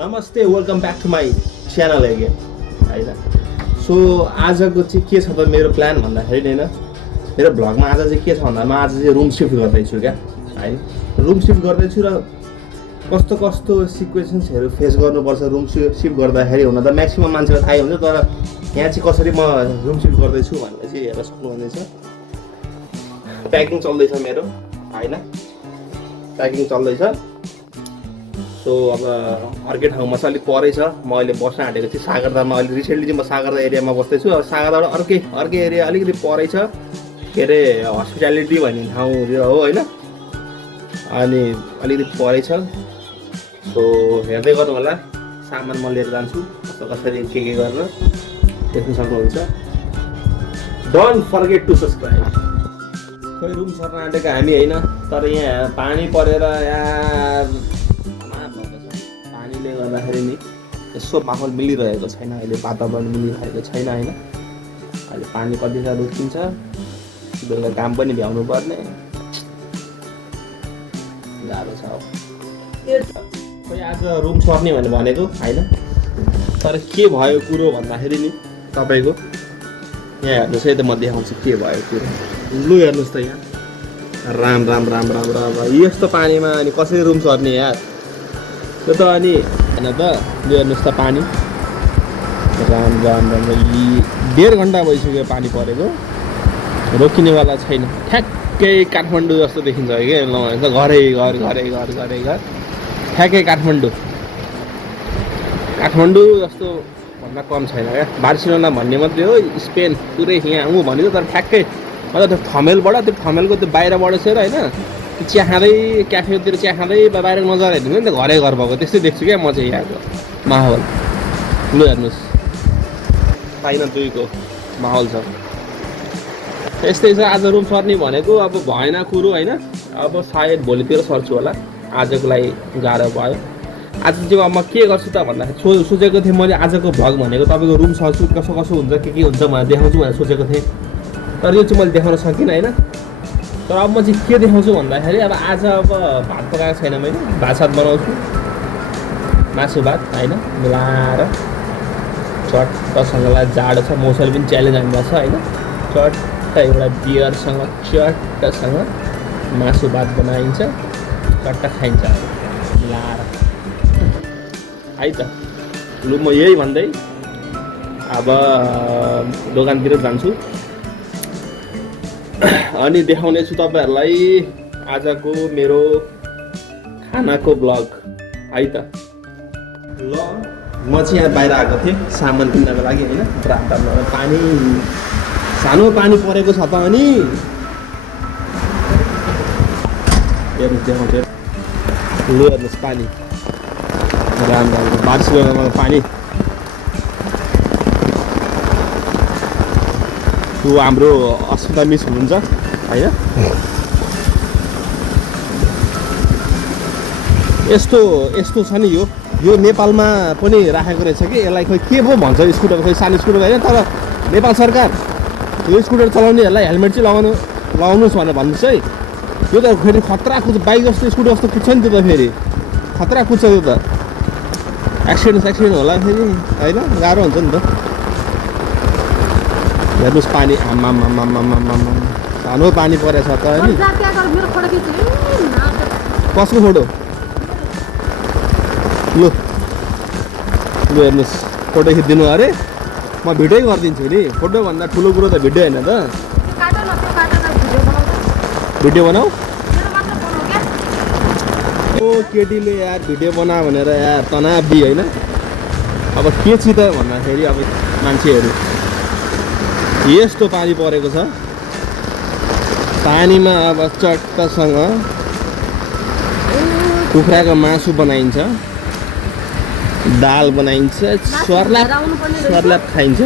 नमस्ते welcome back to my channel again होइन। So आजको चाहिँ के छ त मेरो प्लान भन्दाखेरि होइन, मेरो भ्लगमा आज चाहिँ के छ भन्दा म आज चाहिँ रुम सिफ्ट गर्दैछु क्या होइन। रुम सिफ्ट गर्दैछु र कस्तो कस्तो सिक्वेन्सेसहरू फेस गर्नुपर्छ रुम सिफ्ट गर्दाखेरि। हुन त म्याक्सिमम् मान्छेलाई थाहै हुन्छ, तर यहाँ चाहिँ कसरी म रुम सिफ्ट गर्दैछु भनेर चाहिँ हेर्न सक्नुहुनेछ। प्याकिङ चल्दैछ मेरो होइन, प्याकिङ चल्दैछ। सो अब अर्कै ठाउँमा चाहिँ अलिक परै छ, म अहिले बस्न आँटेको थिएँ सागरदामा। अहिले रिसेन्टली चाहिँ म सागरदा एरियामा बस्दैछु। अब सागरदाबाट अर्कै एरिया अलिकति परै छ, के अरे हस्पिटालिटी भन्ने ठाउँतिर हो होइन, अनि अलिकति परै छ। सो हेर्दै गर्नु होला, सामान म लिएर जान्छु कसरी के गरेर देख्न सक्नुहुन्छ। Don't forget to subscribe. खोइ रुम सर्न आँटेको हामी होइन, तर यहाँ पानी परेर यार पानीले गर्दाखेरि नि यसो माहौल मिलिरहेको छैन, अहिले वातावरण मिलिरहेको छैन होइन। अहिले पानी कति साह्रो रुकिन्छ, बेलुका काम पनि भ्याउनु पर्ने गाह्रो छ। खोइ आज रुम सर्ने भनेको होइन, तर के भयो कुरो भन्दाखेरि नि तपाईँको यहाँ हेर्नुहोस् है त, म देखाउँछु के भयो कुरो। लु हेर्नुहोस् त यहाँ राम राम राम राम राम यस्तो पानीमा अनि कसरी रुम सर्ने यार, त्यो त अनि होइन त। लु हेर्नुहोस् त पानी राम राम राम, 1.5 घन्टा भइसक्यो पानी परेको, रोकिनेवाला छैन। ठ्याक्कै काठमाडौँ जस्तो देखिन्छ क्या, घरै घर घरै घर घरै घर ठ्याक्कै काठमाडौँ जस्तो भन्दा कम छैन क्या। बार्सिलोना भन्ने मात्रै हो, स्पेन पुरै यहाँ ऊ भनेको, तर ठ्याक्कै मतलब त्यो थमेलबाट, त्यो थमेलको त्यो बाहिरबाट चाहिँ होइन, चिया खाँदै क्याफेतिर चिया खाँदै बाहिर नजारा हेर्नु नि त घरै घर भएको त्यस्तै देख्छु क्या म चाहिँ यहाँको माहौल। लु हेर्नुहोस् पाइन दुईको माहौल छ, यस्तै छ। आज रुम सर्ने भनेको अब भएन कुरो होइन, अब सायद भोलितिर सर्छु होला, आजको लागि गाह्रो भयो। आज चाहिँ अब म के गर्छु त भन्दाखेरि सोचेको थिएँ मैले आजको भ्लग भनेको तपाईँको रुम सर्छु, कसो कसो हुन्छ के हुन्छ भनेर देखाउँछु भनेर सोचेको थिएँ, तर यो चाहिँ मैले देखाउन सकिनँ होइन। तर अब म चाहिँ के देखाउँछु भन्दाखेरि अब आज अब भात पकाएको छैन मैले, भात सात बनाउँछु, मासु भात होइन मिलाएर चट्टसँगलाई। जाडो छ, मौसम पनि च्यालेन्ज हामीलाई छ होइन। चट्ट एउटा बियरसँग चट्टसँग मासु भात बनाइन्छ, चट्ट खाइन्छ मिलाएर है त। लु म यही भन्दै अब दोकानतिर जान्छु अनि देखाउने छु तपाईँहरूलाई आजको मेरो खानाको ब्लग है त। ल म चाहिँ यहाँ बाहिर आएको थिएँ सामान किन्नको लागि होइन, रातमा पानी सानो पानी परेको छ त। अनि हेर्नुहोस् देखाउँछु, लु हेर्नुहोस् पानी राम राम बार्सिलोनामा पानी। त्यो हाम्रो अस्पताल मिस हुनुहुन्छ होइन। यस्तो छ नि यो नेपालमा पनि राखेको रहेछ कि, यसलाई खोइ के पो भन्छ स्कुटर, खोइ सानो स्कुटर होइन, तर नेपाल सरकार यो स्कुटर चलाउनेहरूलाई हेलमेट चाहिँ लगाउनुहोस् भनेर भन्नुहोस् है। यो त फेरि खतरा कुद्छ, बाइक जस्तो स्कुटर जस्तो कुद्छ नि त्यो त, फेरि खतरा कुद्छ त्यो त, एक्सिडेन्ट होला फेरि होइन, गाह्रो हुन्छ नि त। हेर्नुहोस् पानी आमा सानो पानी परेछ त नि। कसको फोटो? लु हेर्नुहोस् फोटो खिचिदिनु अरे, म भिडियो गरिदिन्छु नि। फोटोभन्दा ठुलो कुरो त भिडियो होइन त। भिडियो बनाऊ ओ केटीले यार भिडियो बना भनेर यार तनाव दिए होइन। अब के छ त भन्दाखेरि अब मान्छेहरू यस्तो पानी परेको छ, पानीमा अब चट्टसँग कुखुराको मासु बनाइन्छ, दाल बनाइन्छ, सर्लाप खाइन्छ।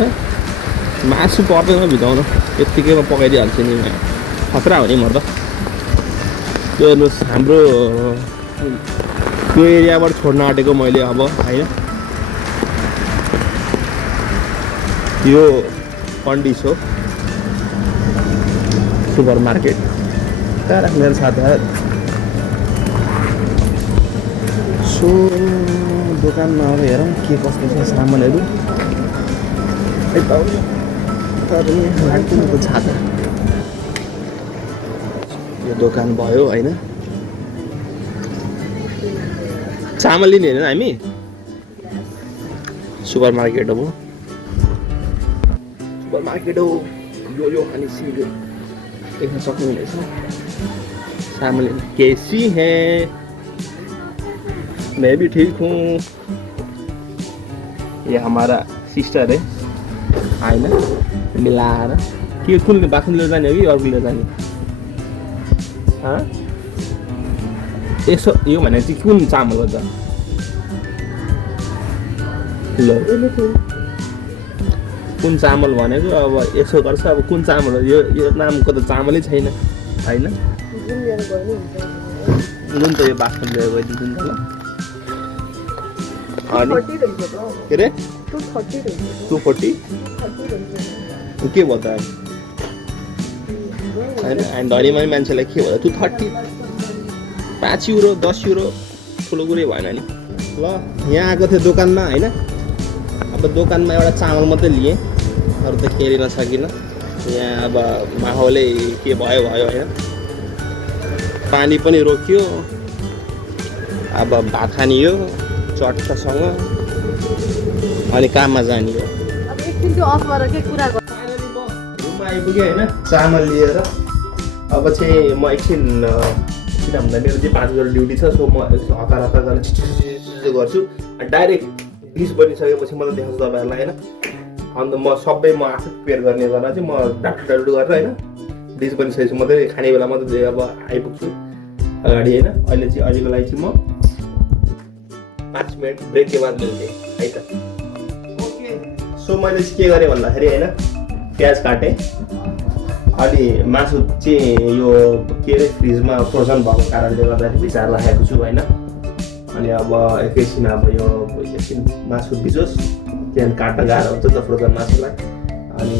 मासु पर्दैन भिजाउन, यत्तिकैमा पकाइदिइहाल्छु नि, खतरा हो नि म त। त्यो हेर्नुहोस् हाम्रो त्यो एरियाबाट छोड्न आँटेको मैले अब होइन। यो पन्डिस हो सुपर मार्केट, तर मेरो साथ सो दोकानमा अब हेरौँ के कस्तो छ सामानहरू यताउति तर नि लाग्दैन त छाता यो दोकान भयो होइन चामल लिने होइन हामी सुपर मार्केट हो सुपर मार्केट हो यो खाने सिधै देख्न सक्नुहुनेछ चामल कैसी है मैं भी ठीक हूँ ये हमारा सिस्टर है होइन मिलाएर के कुन बाख्रो लिएर जाने हो कि अर्को लिएर जाने यसो यो भने चाहिँ कुन चामल हो त ल कुन चामल भनेको अब यसो गर्छ अब कुन चामल हो यो नामको त चामलै छैन होइन जुन त यो बाख्रो लिएर गइदिन्छु नि त ल अनि के अरे 240 के भयो त होइन अनि धनीमानी मान्छेलाई के भयो 230 5 युरो 10 युरो ठुलो कुरै भएन नि ल यहाँ आएको थियो दोकानमा होइन अब दोकानमा एउटा चामल मात्रै लिएँ अरू त केही लिन सकिनँ यहाँ अब माहौलै के भयो होइन पानी पनि रोकियो अब भात खानियो चट्टासँग अनि काममा जाने हो रुममा आइपुग्यो होइन चामल लिएर अब चाहिँ म एकछिन किन भन्दा मेरो चाहिँ 5 बजे ड्युटी छ सो म हतार गरेर छिटो गर्छु डाइरेक्ट डिस बनिसकेपछि मलाई देखाउँछु तपाईँहरूलाई होइन अन्त म आफै प्रिपेयर गर्ने गरेर चाहिँ म डाक्टर गरेर होइन डिस बनिसकेपछि मात्रै खाने बेला मात्रै अब आइपुग्छु अगाडि होइन अहिलेको लागि चाहिँ म 5 मिनट ब्रेक के बाद मिल्थेँ है त ओके सो मैले चाहिँ के गरेँ भन्दाखेरि होइन प्याज काटेँ अनि मासु चाहिँ यो के अरे फ्रिजमा फ्रोजन भएको कारणले गर्दाखेरि भिजाएर राखेको छु होइन अनि अब एकैछिन अब यो एकछिन मासु भिजोस् त्यहाँदेखि काट्न गाह्रो हुन्छ त फ्रोजन मासुलाई अनि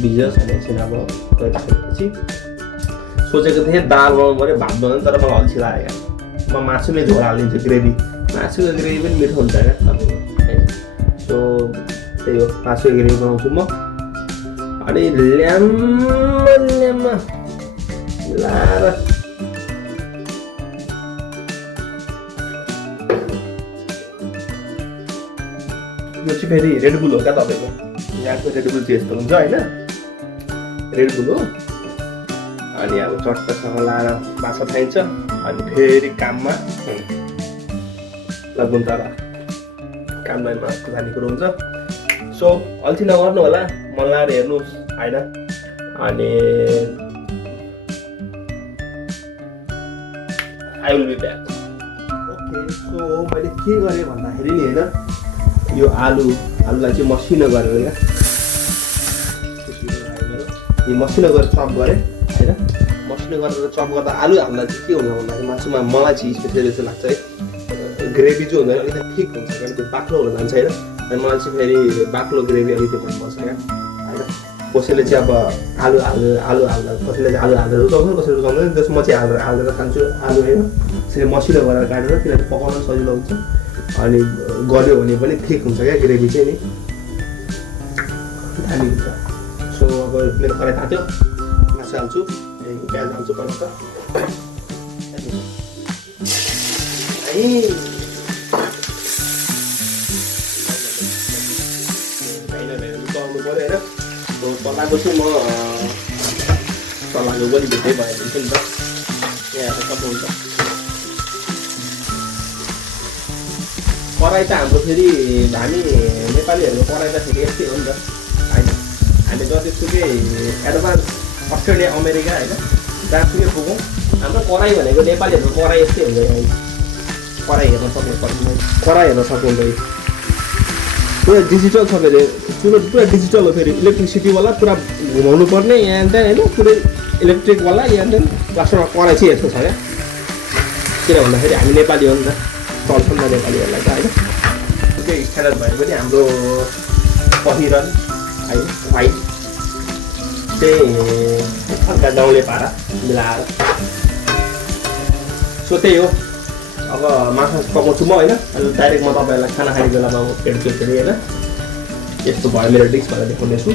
भिजोस् अनि एकछिन अब गरिसकेपछि सोचेको थिएँ दाल बनाउनु पऱ्यो भात बनाउनु तर मलाई अल्छी लाग्यो म मासुमै झोल हालिदिन्छु ग्रेभी मासुको ग्रेभी पनि मिठो हुन्छ क्या तपाईँको है सो त्यही हो मासुको ग्रेभी बनाउँछु म अनि ल्याम्मा लाएर यो चाहिँ फेरि रेडबुल हो क्या तपाईँको यहाँको रेडबुल चाहिँ यस्तो हुन्छ होइन रेडबुल हो अनि अब चट्टासँग लाएर माछा खाइन्छ अनि फेरि काममा लाग्नु तर काममा मासु खाने कुरो हुन्छ सो अल्छी नगर्नु होला मन लाएर हेर्नुहोस् होइन अनि I will be back okay so मैले के गरेँ भन्दाखेरि नि होइन यो आलुलाई चाहिँ मसिनो गरेर क्या यो मसिनो गरेर चप गरेँ होइन मसिनो गरेर चप गर्दा आलु हाल्दा चाहिँ के हुन्छ भन्दाखेरि मासुमा मलाई चाहिँ स्पेसियल जस्तो लाग्छ है ग्रेभी चाहिँ हुँदैन अलिकति ठिक हुन्छ क्या त्यो बाक्लो हुन जान्छ होइन अनि मलाई चाहिँ फेरि बाक्लो ग्रेभी अलिकति मनपर्छ क्या होइन कसैले चाहिँ अब आलु हाल्दा कसैले चाहिँ आलु हालेर रुचाउँछ कसैले रुचाउँदैन त्यसमा म चाहिँ हालेर खान्छु आलु होइन त्यसरी मसिनो गरेर काटेर किनभने पकाउन सजिलो हुन्छ अनि गल्यो भने पनि ठिक हुन्छ क्या ग्रेभी चाहिँ नि दामी हुन्छ सो अब मेरो कराई तात्यो मासु हाल्छु प्याज हाल्छु पहिला त चलाउनु पऱ्यो होइन चलाएको चाहिँ म चलाएको पनि भेटै भइदिन्छु नि त यहाँ सक्नुहुन्छ कराई त हाम्रो फेरि हामी नेपालीहरूको कराई त फेरि यस्तै हो नि त होइन हामी जतिसुकै एडभान्स अस्ट्रेलिया अमेरिका होइन जहाँसुकै पुगौँ हाम्रो कराई भनेको नेपालीहरूको कराई यस्तै हुन्छ कराई हेर्न सक्नु कराई हेर्न सक्नुहुँदैन पुरा डिजिटल छ फेरि पुरा डिजिटल हो फेरि इलेक्ट्रिसिटीवाला पुरा घुमाउनु पर्ने यहाँ त्यहाँ होइन पुरै इलेक्ट्रिकवाला यहाँ त्यहाँ वास्तवमा कराई चाहिँ यस्तो छ क्या किन भन्दाखेरि हामी नेपाली हो नि त चल्छ नि त नेपालीहरूलाई त होइन त्यो स्ट्यान्डर्ड भए पनि हाम्रो पहिरन है वाइट चाहिँ हल्का गाउँले पारा मिलाएर सो त्यही हो अब माछा पकाउँछु म होइन अनि डाइरेक्ट म तपाईँहरूलाई खाना खाने बेलामा म भेट्छु फेरि होइन यस्तो भयो मेरो डिस भनेर देखाउनेछु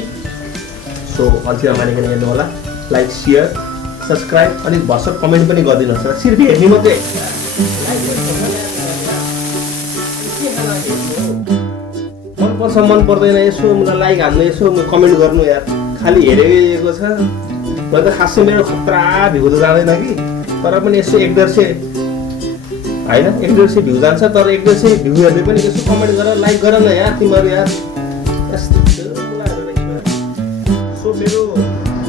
सो अल्छी नमानिकन हेर्नु होला लाइक सेयर सब्सक्राइब अनि भर्सक कमेन्ट पनि गरिदिनुहोस् र सिर्फ हेर्ने मात्रै मनपर्छ मन पर्दैन यसो मलाई लाइक हान्नु यसो कमेन्ट गर्नु यार खालि हेरेको छ म त खासै मेरो खतरा भ्यू त जाँदैन कि तर पनि यसो एक डेढ होइन एक डेढ भ्यू जान्छ तर एक डेढ भ्यू हेर्ने पनि यसो कमेन्ट गर लाइक गर न यार तिमीहरू यार सो मेरो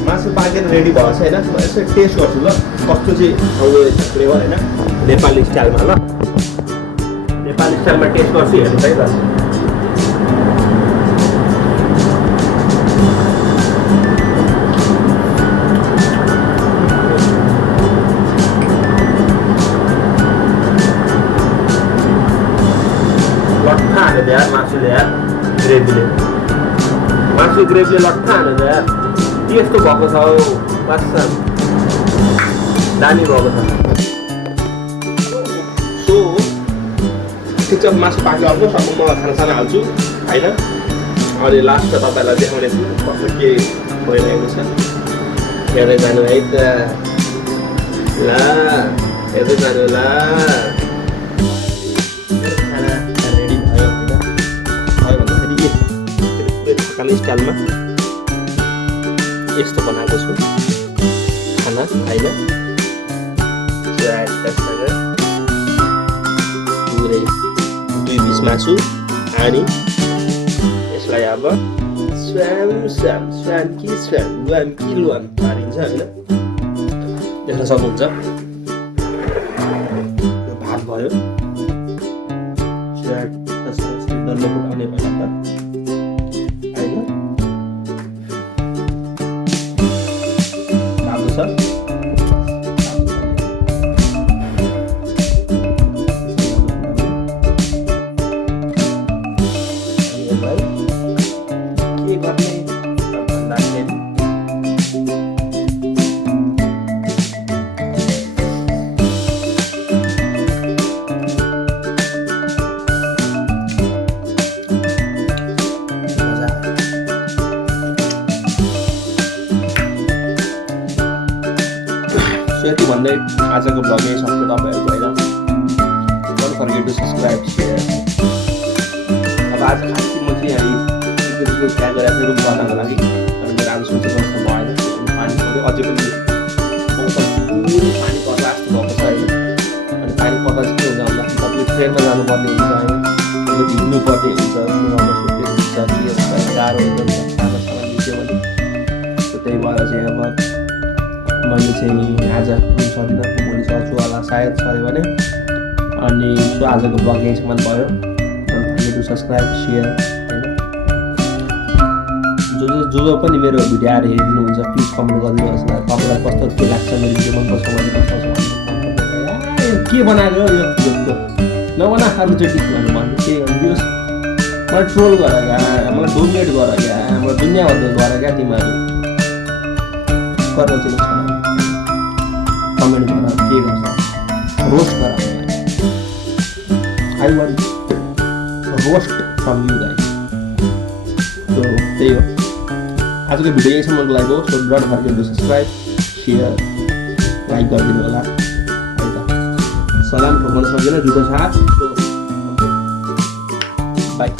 मासु पाकेर रेडी भएको छ होइन म यसो टेस्ट गर्छु ल कस्तो चाहिँ फ्लेभर होइन नेपाली स्टाइलमा ल नेपाली स्टाइलमा टेस्ट गर्छु हेर्नु है त लट्ठा हाल्यो यार मासुले यार ग्रेभीले मासु ग्रेभीले लट्ठा हाल्यो यार यस्तो भएको छ हौ बादशाह दामी भएको छ सो ठिक छ मासु पाक्यो अब सब म खानासाना हाल्छु होइन अनि लास्टमा तपाईँलाई देखाउने छु कस्तो के भइरहेको छ हेर्दै जानु है त ल हेर्दै जानु ल खाना रेडी भयो भन्दाखेरि खाने स्टाइलमा यस्तो बनाएको छु खाना होइन पुरै 2 पिस मासु अनि यसलाई अब स्वाम कि लुवाम पारिन्छ होइन देख्न सक्नुहुन्छ यो भात भयो डल्लो फुटाउने भयो त होइन राम्रो छ के गर्ने भन्दाखेरि यति भन्दै आजको भ्लग यही सक्छ तपाईँहरूको होइन don't forget to subscribe share अब आज खासै म चाहिँ यहाँ त्यहाँ गएर रुम गर्नको लागि अनि मेरो आज सोचेको जस्तो भएन पानी पऱ्यो अझै पनि मौसम पुरै पानी पर्ला जस्तो भएको छ होइन अनि पानी पर्दा चाहिँ के हुन्छ भन्दा तपाईँ ट्रेनमा जानुपर्ने हुन्छ होइन त्यो भिज्नुपर्ने हुन्छ सुत्ने हुन्छ के हुन्छ गाह्रो हुन्छ खानासाना मिल्यो भने त्यही भएर चाहिँ अब मैले चाहिँ आज रुम सर्दिनँ भोलि सर्छु होला सायद सर्यो भने अनि सो आजको ब्लग यहीँसम्म भयो टु सब्सक्राइब सेयर होइन जो पनि मेरो भिडियो आएर हेरिदिनुहुन्छ प्लिज कमेन्ट गरिदिनुहोस् न तपाईँलाई कस्तो के लाग्छ मेरो भिडियो मनपर्छ भने मनपर्छ के बनाएको यो जस्तो नबना अर्कोचोटि भन्नु के भनिदियोस् मलाई ट्रोल गर क्या मलाई डोमिनेट गर क्या मलाई दुनियाँभन्दा गर क्या तिमीहरू गर्न चाहिँ कमेन्ट गर के गर्छ रोस्ट गर I want roast from you guys so त्यही हो आजको भिडियो यहीँसम्मको लागि हो so don't forget to subscribe share like गरिदिनु होला है त सलाम ठोक्न सक्दैन जुटो साथ सो बाई